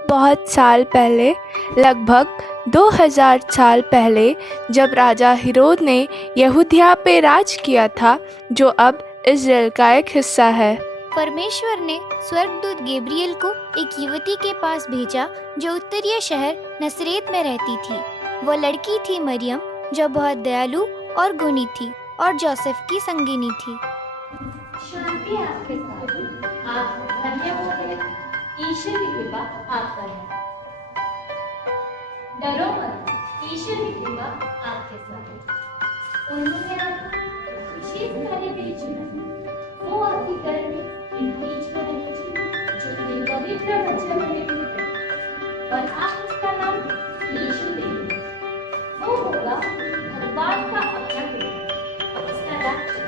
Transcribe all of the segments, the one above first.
बहुत बहुत साल पहले, लगभग 2000 साल पहले, जब राजा हिरोद ने यहूदिया पे राज किया था, जो अब इज़राइल का एक हिस्सा है। परमेश्वर ने स्वर्गदूत गैब्रियल को एक युवती के पास भेजा जो उत्तरीय शहर नसरेत में रहती थी। वो लड़की थी मरियम, जो बहुत दयालु और गुणी थी और जोसेफ की संगिनी थी। शांति आपके साथ। आप धन्य हो गए, ईश्वर की कृपा आप पर है। डरो मत, ईश्वर की कृपा आपके साथ है। उन्होंने आपको विशेष कार्य के लिए चुना। वो आपके घर में इन बीज को नहीं चुना जो उन्हें पवित्र वचन में मिले, और आप उसका नाम यीशु देंगे। वो होगा भगवान का अपना बेटा, उसका राज्य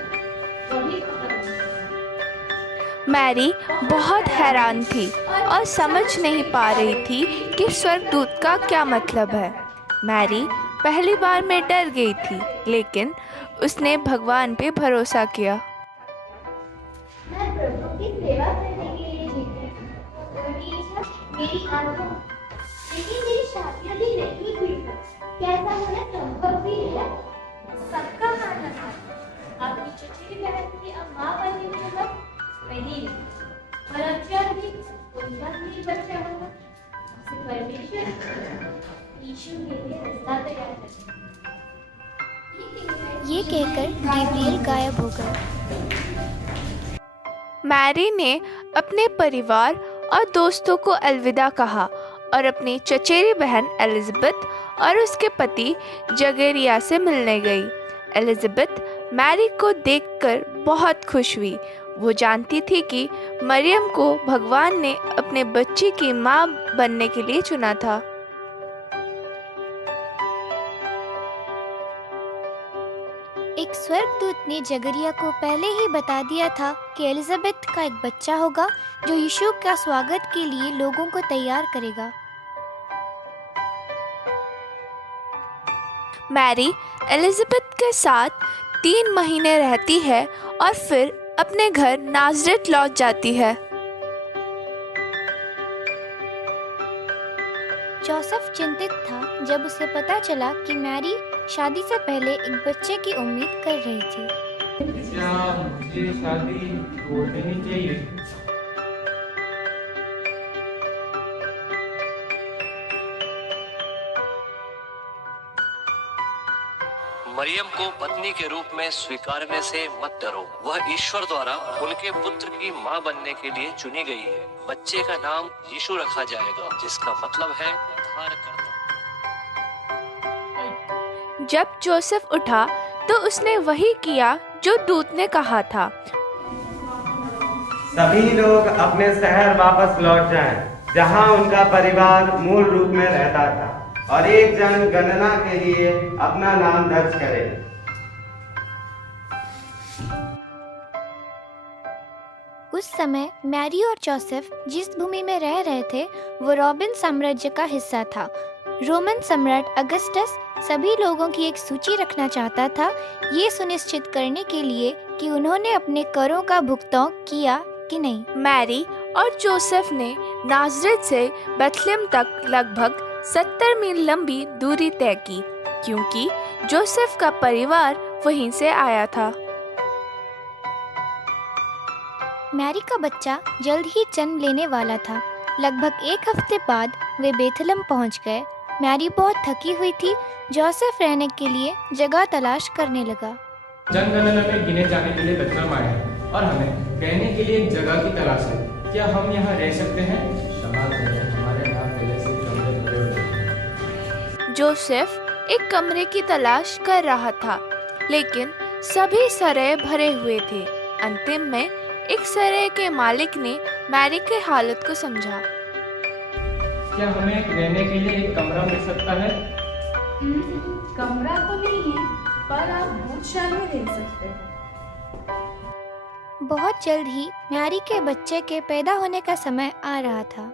कभी खत्म नहीं होगा। मैरी बहुत हैरान थी और समझ नहीं पा रही थी कि स्वर्गदूत का क्या मतलब है। मैरी पहली बार में डर गई थी, लेकिन उसने भगवान पे भरोसा किया। मैं प्रभु की सेवा करने के लिए जीती हूँ। उनकी इच्छा मेरी आत्मा, लेकिन मेरी शादी अभी नहीं हुई है। क्या ऐसा होना संभव भी है? सबका मानना था अपनी चचेरी बहन की अम्मा बनने के बाद वही रही, और अब जब भी उनका भी बच्चा होगा, उसे परमेश्वर यीशु के लिए रास्ता तैयार करेगा। ये कहकर गैब्रियल गायब हो गए। मैरी ने अपने परिवार और दोस्तों को अलविदा कहा और अपनी चचेरी बहन एलिज़ाबेथ और उसके पति जगरिया से मिलने गई। एलिज़ाबेथ मैरी को देखकर बहुत खुश हुई। वो जानती थी कि मरियम को भगवान ने अपने बच्चे की माँ बनने के लिए चुना था। एक स्वर्गदूत ने जगरिया को पहले ही बता दिया था कि एलिजाबेथ का एक बच्चा होगा जो यीशु का स्वागत के लिए लोगों को तैयार करेगा। मैरी एलिज़ाबेथ के साथ 3 महीने रहती है और फिर अपने घर नाज़रेत लौट जाती है। जोसेफ चिंतित था जब उसे पता चला कि मैरी शादी से पहले एक बच्चे की उम्मीद कर रही थी। क्या मुझे शादी छोड़ देनी चाहिए? मरियम को पत्नी के रूप में स्वीकारने से मत डरो। वह ईश्वर द्वारा उनके पुत्र की मां बनने के लिए चुनी गई है। बच्चे का नाम यीशु रखा जाएगा, जिसका मतलब है उद्धारकर्ता। जब जोसेफ उठा तो उसने वही किया जो दूत ने कहा था। सभी लोग अपने शहर वापस लौट जाएं, जहां उनका परिवार मूल रूप में रहता था, और एक जनगणना के लिए अपना नाम दर्ज करें। उस समय मैरी और जोसेफ जिस भूमि में रह रहे थे वो रोमन साम्राज्य का हिस्सा था। रोमन सम्राट अगस्टस सभी लोगों की एक सूची रखना चाहता था, ये सुनिश्चित करने के लिए कि उन्होंने अपने करों का भुगतान किया कि नहीं। मैरी और जोसेफ ने नाज़रेत से बेथलेहम तक लगभग 70 मील लंबी दूरी तय की, क्योंकि जोसेफ का परिवार वहीं से आया था। मैरी का बच्चा जल्द ही जन्म लेने वाला था। लगभग 1 हफ्ते बाद वे बेथलेहम पहुंच गए। मैरी बहुत थकी हुई थी। जोसेफ रहने के लिए जगह तलाश करने लगा। जनगणना में गिने जाने के लिए बेथलेहम आए हैं और हमें रहने के लिए एक जगह की तलाश है। क्या हम यहाँ रह सकते हैं? हमारे यहाँ पहले से कमरे भरे हुए हैं। जोसेफ एक कमरे की तलाश कर रहा था, लेकिन सभी सराय भरे हुए थे। अंतिम में एक सराय के मालिक ने मैरी के हालत को समझा। क्या हमें रहने के लिए एक कमरा मिल सकता है? कमरा तो नहीं है, पर आप भोजशाला में रह सकते हैं। बहुत जल्द ही मैरी के बच्चे के पैदा होने का समय आ रहा था।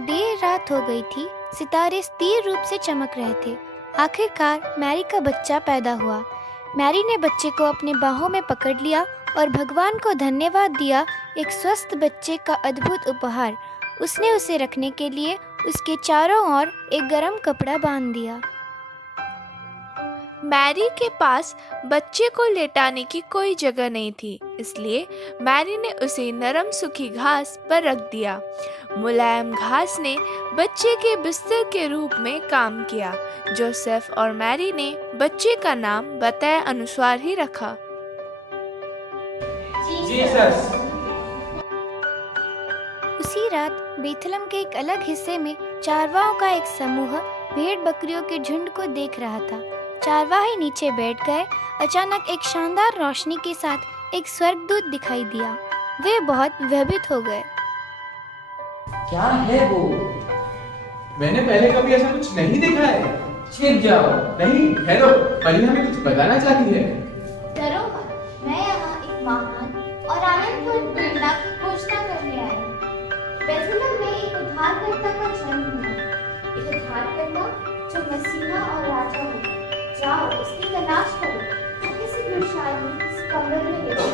देर रात हो गई थी। सितारे स्थिर रूप से चमक रहे थे। आखिरकार मैरी का बच्चा पैदा हुआ। मैरी ने बच्चे को अपने बाहों में पकड़ लिया और भगवान को धन्यवाद दिया। एक स्वस्थ बच्चे का अद्भुत उपहार। उसने उसे रखने के लिए उसके चारों ओर एक गर्म कपड़ा बांध दिया। मैरी के पास बच्चे को लेटाने की कोई जगह नहीं थी, इसलिए मैरी ने उसे नरम सूखी घास पर रख दिया। मुलायम घास ने बच्चे के बिस्तर के रूप में काम किया। जोसेफ और मैरी ने बच्चे का नाम बताए अनुसार ही रखा। जीसस। उसी रात बेथलम के एक अलग हिस्से में चारवाहों का एक समूह भेड़ बकरियों के झुंड को देख रहा था। चारवाहे नीचे बैठ गए। अचानक एक शानदार रोशनी के साथ एक स्वर्गदूत दिखाई दिया। वे बहुत भयभीत हो गए। क्या है वो? मैंने पहले कभी ऐसा कुछ नहीं देखा है। छिप जाओ। नहीं, ठहरो, परी हमें कुछ बताना चाहती है। डरो मत, मैं यहाँ एक महान और आनंदपूर्ण प्रेरणा की घोषणा करने आई हूँ। बेथलेहम में एक उद्धारकर्ता का जन्म हुआ। एक उद्धारकर्ता जो मसीहा और राजा हो। जाओ, उसकी तलाश करो। तो किसी दुर्शाल में इस कमरे में लेटो।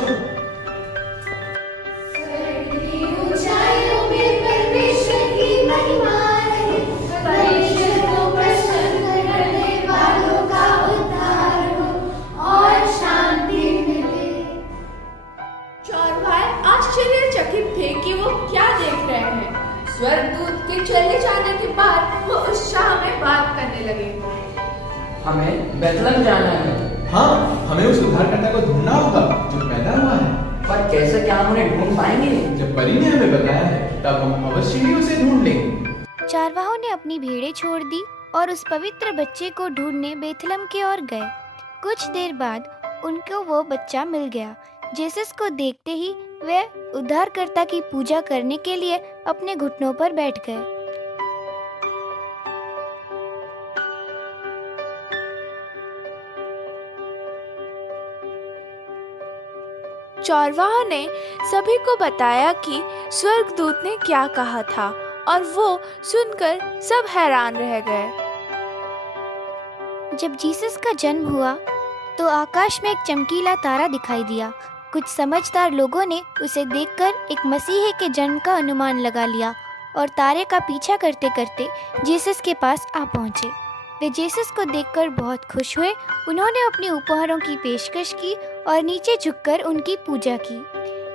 ऊंचाइयों में परमेश्वर की महिमा रहे। परमेश्वर को प्रसन्न करने वालों का उद्धार हो और शांति मिले। चौरवाहे आश्चर्यचकित थे कि वो क्या देख रहे हैं। स्वर्गदूत के चले जाने के बाद वो उत्साह में बात करने लगे। हमें बेथलेहम जाना है। हाँ, हमें उस उद्धारकर्ता को ढूंढना होगा जो पैदा हुआ है। पर कैसे क्या हम उन्हें ढूंढ पाएंगे? जब परी ने हमें बताया है, तब हम अवश्य ही उसे ढूंढ लेंगे। चारवाहों ने अपनी भेड़ें छोड़ दी और उस पवित्र बच्चे को ढूंढने बेथलेहम की ओर गए। कुछ देर बाद उनको वो बच्चा मिल गया। जीसस को देखते ही वे उद्धारकर्ता की पूजा करने के लिए अपने घुटनों पर बैठ गए। चौरवाहों ने सभी को बताया कि स्वर्गदूत ने क्या कहा था और वो सुनकर सब हैरान रह गए। जब जीसस का जन्म हुआ तो आकाश में एक चमकीला तारा दिखाई दिया। कुछ समझदार लोगों ने उसे देखकर एक मसीही के जन्म का अनुमान लगा लिया और तारे का पीछा करते करते जीसस के पास आ पहुंचे। वे जीसस को देखकर बहुत खुश हुए। उन्होंने अपने उपहारों की पेशकश की और नीचे झुककर उनकी पूजा की।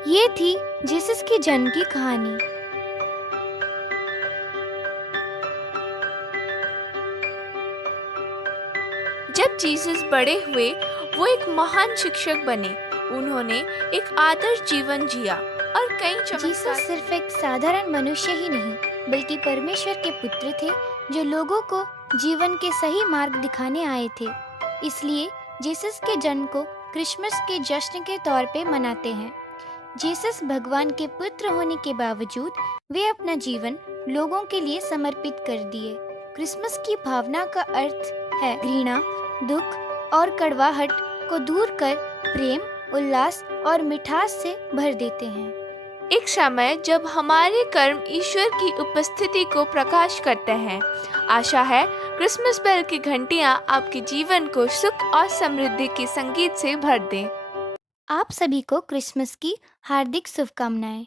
ये थी जीसस के जन्म की कहानी। जब जीसस बड़े हुए वो एक महान शिक्षक बने। उन्होंने एक आदर्श जीवन जिया और कई चमत्कार। जीसस सिर्फ एक साधारण मनुष्य ही नहीं बल्कि परमेश्वर के पुत्र थे जो लोगों को जीवन के सही मार्ग दिखाने आए थे। इसलिए जीसस के जन्म को क्रिसमस के जश्न के तौर पे मनाते हैं। जीसस भगवान के पुत्र होने के बावजूद वे अपना जीवन लोगों के लिए समर्पित कर दिए। क्रिसमस की भावना का अर्थ है घृणा, दुख और कड़वाहट को दूर कर प्रेम, उल्लास और मिठास से भर देते हैं। एक समय जब हमारे कर्म ईश्वर की उपस्थिति को प्रकाश करते हैं। आशा है क्रिसमस बेल की घंटियां आपके जीवन को सुख और समृद्धि के संगीत से भर दें। आप सभी को क्रिसमस की हार्दिक शुभकामनाएं।